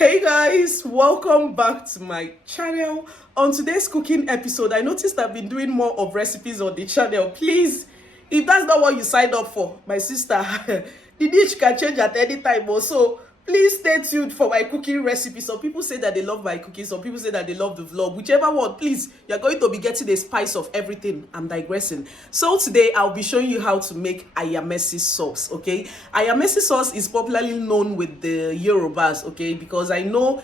Hey guys, welcome back to my channel. On today's cooking episode, I noticed I've been doing more of recipes on the channel. Please, if that's not what you signed up for, my sister, the dish can change at any time also. Please stay tuned for my cooking recipe. Some people say that they love my cooking, some people say that they love the vlog. Whichever one, please, you're going to be getting a spice of everything. I'm digressing. So today I'll be showing you how to make Ayamese sauce, okay? Ayamese sauce is popularly known with the Yorubas, okay? Because I know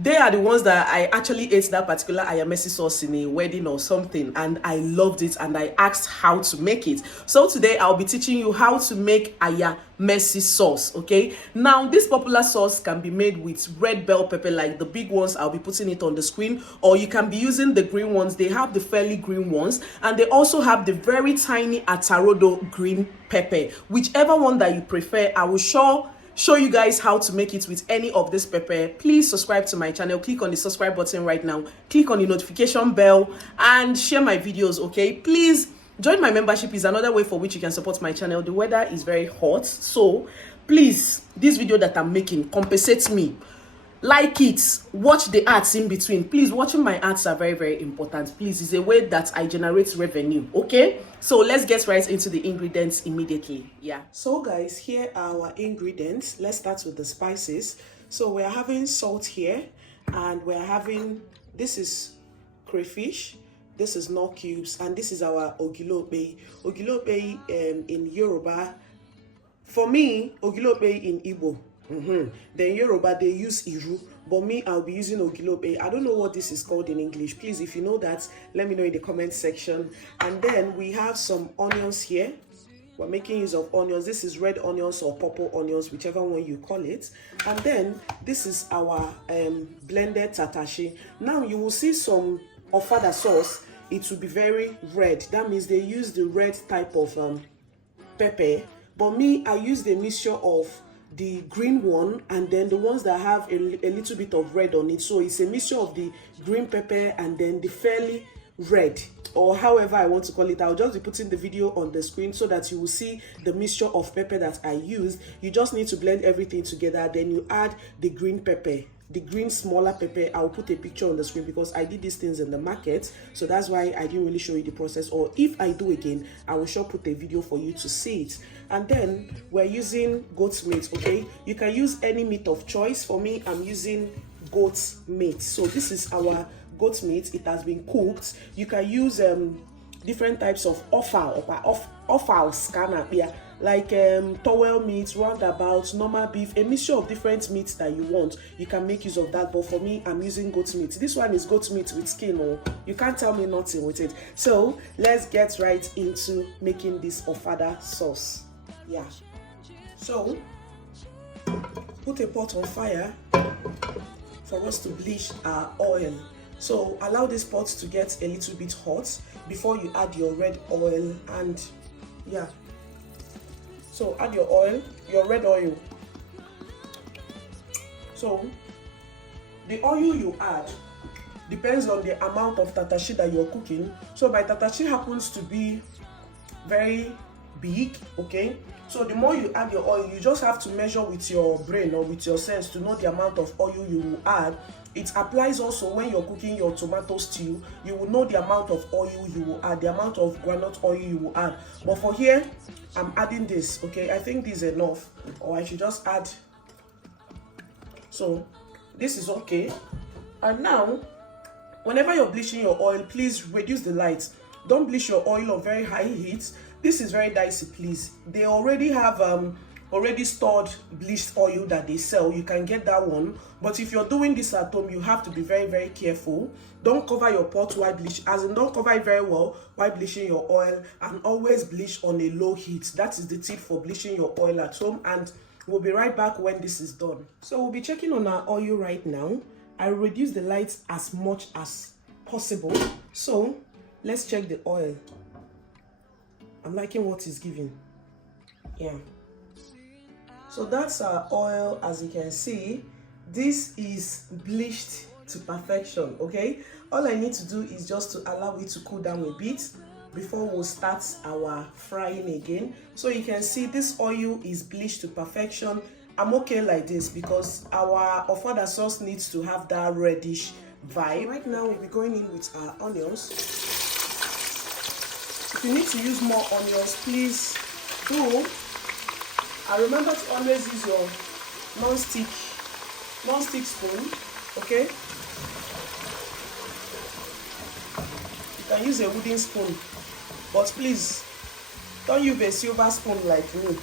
they are the ones that I actually ate that particular Ayamese sauce in a wedding or something, and I loved it, and I asked how to make it. So today I'll be teaching you how to make Ayamese sauce, okay? Now this popular sauce can be made with red bell pepper, like the big ones. I'll be putting it on the screen, or you can be using the green ones. They have the fairly green ones, and they also have the very tiny atarodo green pepper. Whichever one that you prefer, I will show you guys how to make it with any of this pepper. Please subscribe to my channel. Click on the subscribe button right now, click on the notification bell, and share my videos, okay? Please join my membership. Is another way for which you can support my channel. The weather is very hot, so please, this video that I'm making compensates me. Like it, watch the ads in between. Please, watching my ads are very, very important. Please, it's a way that I generate revenue, okay? So let's get right into the ingredients immediately. Yeah, so guys, here are our ingredients. Let's start with the spices. So we're having salt here, and we're having, this is crayfish, this is nut cubes, and this is our ogilope. Ogilope in Yoruba. For me, ogilope in Igbo. Then Yoruba, they use Iru, but me, I'll be using ogilope. I don't know what this is called in English. Please, if you know that, let me know in the comment section. And then we have some onions here. We're making use of onions. This is red onions or purple onions, whichever one you call it. And then this is our blended tatashi. Now you will see some Ofada sauce. It will be very red. That means they use the red type of pepper. But me, I use the mixture of the green one and then the ones that have a little bit of red on it. So it's a mixture of the green pepper and then the fairly red, or however I want to call it. I'll just be putting the video on the screen so that you will see the mixture of pepper that I used. You just need to blend everything together, then you add the green pepper, the green smaller pepper. I'll put a picture on the screen because I did these things in the market, so that's why I didn't really show you the process. Or if I do again, I will sure put a video for you to see it. And then we're using goat meat, okay? You can use any meat of choice. For me, I'm using goat meat. So this is our goat meat. It has been cooked. You can use different types of offal scanner here, like towel meat, roundabout, normal beef, a mixture of different meats that you want. You can make use of that, but for me, I'm using goat meat. This one is goat meat with skin, or you can't tell me nothing with it. So let's get right into making this Ofada sauce. Yeah, so put a pot on fire for us to bleach our oil. So allow this pot to get a little bit hot before you add your red oil. And yeah, so add your oil, your red oil. So the oil you add depends on the amount of tatashi that you're cooking. So my tatashi happens to be very big, okay? So the more you add your oil, you just have to measure with your brain or with your sense to know the amount of oil you will add. It applies also when you're cooking your tomato stew. You will know the amount of oil you will add, the amount of groundnut oil you will add. But for here, I'm adding this, okay? I think this is enough, or I should just add. So this is okay. And now, whenever you're bleaching your oil, please reduce the light. Don't bleach your oil on very high heat. This is very dicey, please. They already have already stored bleached oil that they sell. You can get that one. But if you're doing this at home, you have to be very, very careful. Don't cover your pot while bleach, as in don't cover it very well while bleaching your oil, and always bleach on a low heat. That is the tip for bleaching your oil at home. And we'll be right back when this is done. So we'll be checking on our oil right now. I reduce the lights as much as possible. So let's check the oil. I'm liking what it's giving. Yeah. So that's our oil. As you can see, this is bleached to perfection, okay? All I need to do is just to allow it to cool down a bit before we'll start our frying again. So you can see this oil is bleached to perfection. I'm okay like this because our ofada sauce needs to have that reddish vibe. So right now we'll be going in with our onions. If you need to use more onions, please do. And remember to always use your non-stick spoon, okay? You can use a wooden spoon, but please don't use a silver spoon like me.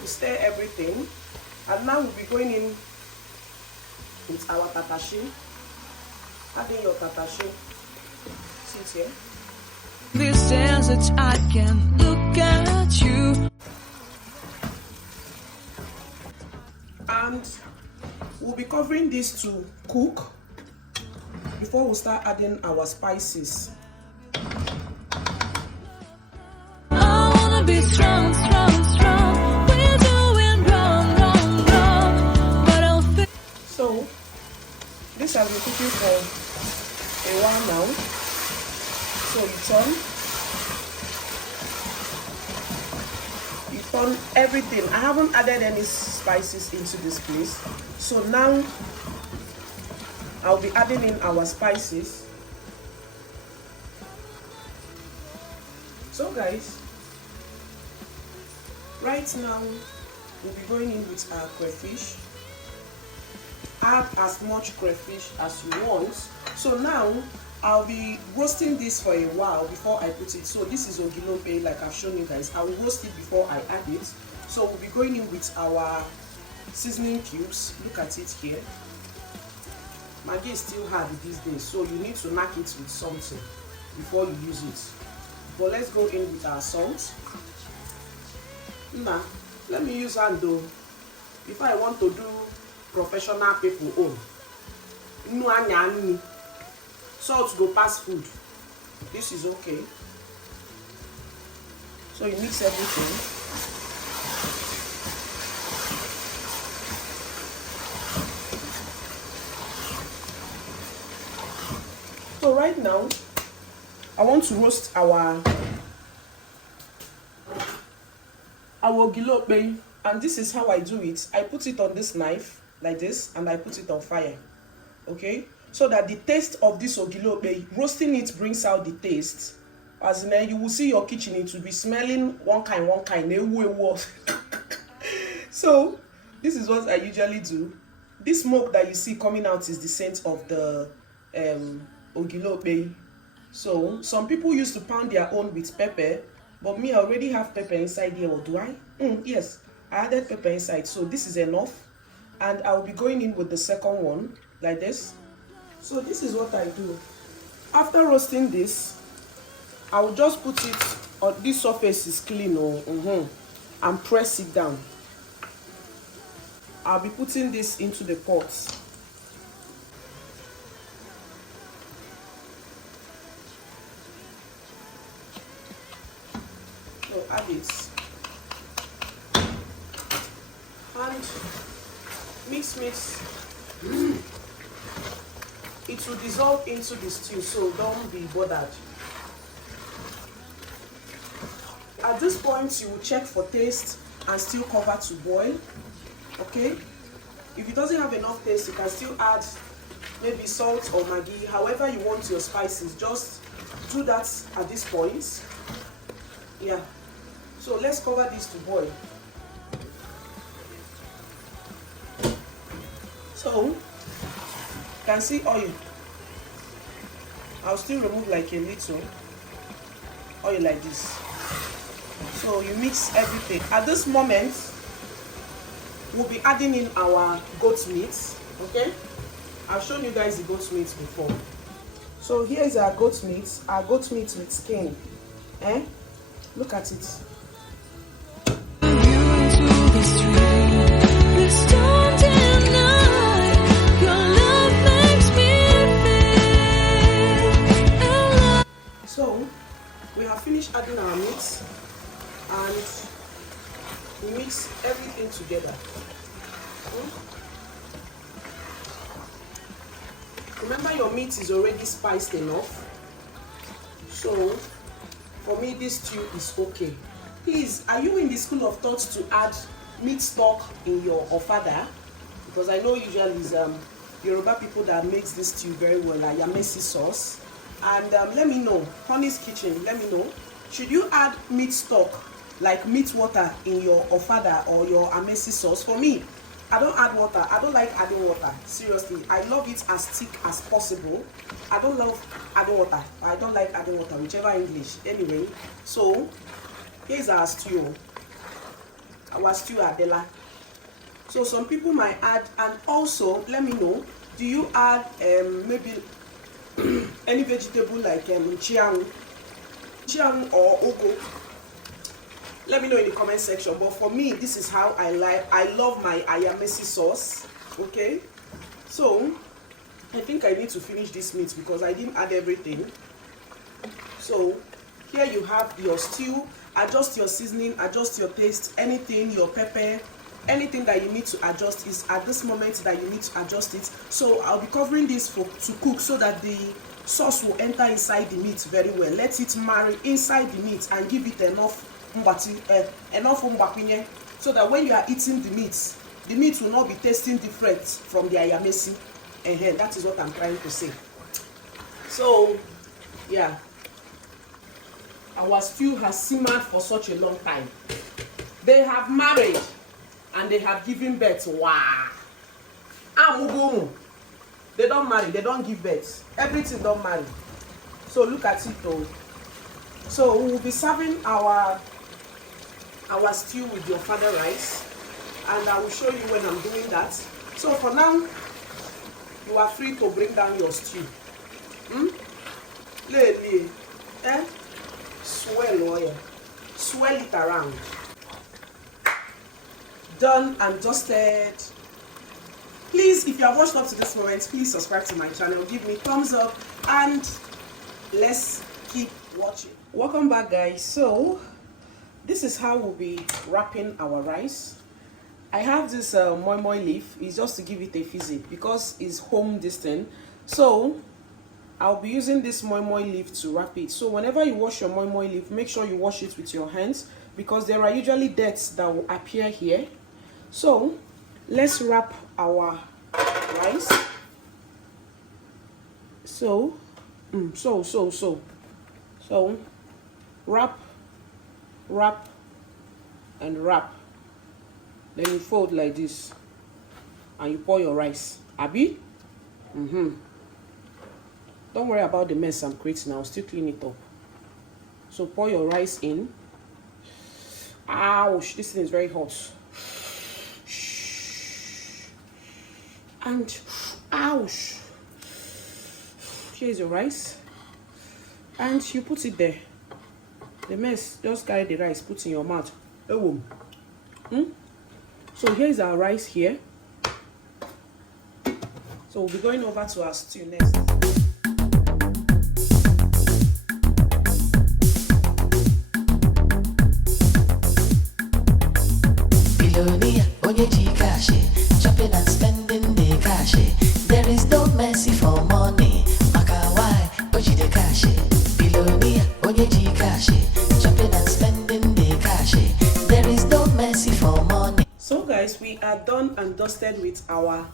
We stir everything, and now we'll be going in with our tatashi. Add in your tatashi. See it here. This desert, I can look at you. And we'll be covering this to cook before we start adding our spices. I wanna be strong, strong, strong. We're doing wrong, wrong, wrong. But I'll fix. So this has been cooking for a while now. So you turn everything. I haven't added any spices into this place. So now I'll be adding in our spices. So guys, right now we'll be going in with our crayfish. Add as much crayfish as you want. So now I'll be roasting this for a while before I put it. So this is ogilope, like I've shown you guys. I will roast it before I add it. So we'll be going in with our seasoning cubes. Look at it here. Maggi is still hard these days, so you need to knock it with something before you use it. But let's go in with our salt. Now, let me use hand though. If I want to do professional people own. Salt go pass food. This is okay. So you mix everything. So right now, I want to roast our ogilope, and this is how I do it. I put it on this knife like this, and I put it on fire. Okay, so that the taste of this ogilope, roasting it brings out the taste. As in, you will see your kitchen, it will be smelling one kind. So this is what I usually do. This smoke that you see coming out is the scent of the ogilope. So some people used to pound their own with pepper, but me, I already have pepper inside here. Or do I? Yes, I added pepper inside, so this is enough. And I'll be going in with the second one like this. So this is what I do. After roasting this, I will just put it on this surface is clean, and press it down. I'll be putting this into the pot. So add it and mix. It will dissolve into the stew, so don't be bothered. At this point, you will check for taste and still cover to boil. Okay, if it doesn't have enough taste, you can still add maybe salt or Maggi, however you want your spices. Just do that at this point. Yeah, so let's cover this to boil. So you can see oil. I'll still remove like a little oil like this. So you mix everything. At this moment, we'll be adding in our goat meat. Okay, I've shown you guys the goat meat before. So here's our goat meat with skin. Look at it. So we have finished adding our meat, and we mix everything together. Remember, your meat is already spiced enough. So for me, this stew is okay. Please, are you in the school of thought to add meat stock in your ofada? Because I know usually it's Yoruba people that makes this stew very well, like Ayamese sauce. And let me know, Honey's Kitchen, let me know, should you add meat stock, like meat water in your ofada or your Ayamese sauce? For me, I don't add water. I don't like adding water. Seriously, I love it as thick as possible. I don't love adding water. I don't like adding water, whichever English. Anyway, so here's our stew. Our stew Adela. So some people might add, and also let me know, do you add maybe any vegetable like chiang or ogo? Let me know in the comment section. But for me, this is how I love my Ayamese sauce. Okay, so I think I need to finish this meat because I didn't add everything. So here you have your stew. Adjust your seasoning, adjust your taste, anything, your pepper, anything that you need to adjust is at this moment that you need to adjust it. So I'll be covering this to cook so that the sauce will enter inside the meat very well. Let it marry inside the meat and give it enough so that when you are eating the meat will not be tasting different from the Ayamese. That is what I'm trying to say. So yeah, our stew has simmered for such a long time. They have married and they have given birth. Wow. They don't marry, they don't give birth. Everything don't marry. So look at it though. So we will be serving our stew with your father rice, and I will show you when I'm doing that. So for now, you are free to bring down your stew. Swirl it around. Done and dusted. Please, if you have watched up to this moment, please subscribe to my channel, give me thumbs up, and let's keep watching. Welcome back, guys. So this is how we'll be wrapping our rice. I have this moi moi leaf. It's just to give it a fizzy because it's home this thing. So I'll be using this moi moi leaf to wrap it. So whenever you wash your moi moi leaf, make sure you wash it with your hands because there are usually debts that will appear here. So let's wrap our rice. So wrap, and wrap. Then you fold like this and you pour your rice. Abi? Don't worry about the mess I'm creating. I'll still clean it up. So pour your rice in. Ouch, this thing is very hot. And ouch. Here's your rice. And you put it there. The mess, just carry the rice, put in your mouth. So here's our rice here. So we'll be going over to our stew next. Chopping and spending the cash. There is no mercy for money. Makawai, oji the cash. Bilonia, onyeji cash. Chopping and spending the cash. There is no mercy for money. So guys, we are done and dusted with our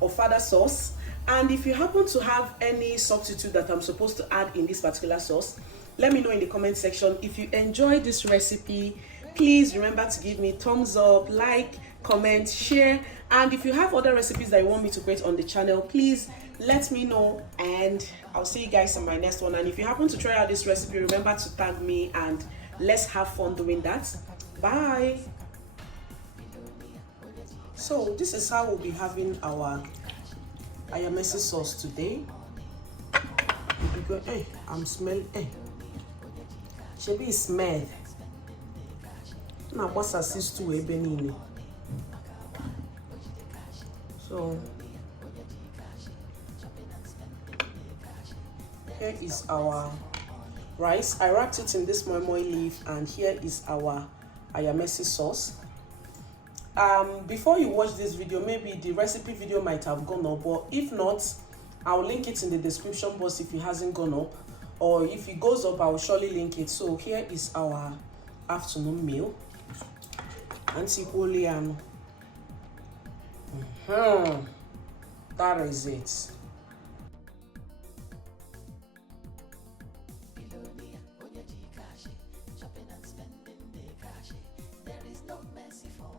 ofada sauce. And if you happen to have any substitute that I'm supposed to add in this particular sauce, let me know in the comment section. If you enjoyed this recipe, please remember to give me thumbs up, like, comment, share, and if you have other recipes that you want me to create on the channel, please let me know, and I'll see you guys in my next one. And if you happen to try out this recipe, remember to tag me and let's have fun doing that. Bye. So this is how we'll be having our Ayamese sauce today. Hey, I'm smelling. Hey, should be smell. Now what's assist to ebenini? So here is our rice. I wrapped it in this moi moi leaf, and here is our Ayamese sauce. Before you watch this video, maybe the recipe video might have gone up, but if not, I'll link it in the description box if it hasn't gone up, or if it goes up, I'll surely link it. So here is our afternoon meal. Antipoliano. That is it. Billionaire, Onyeji Kashi, chopping and spending the cash. There is no mercy for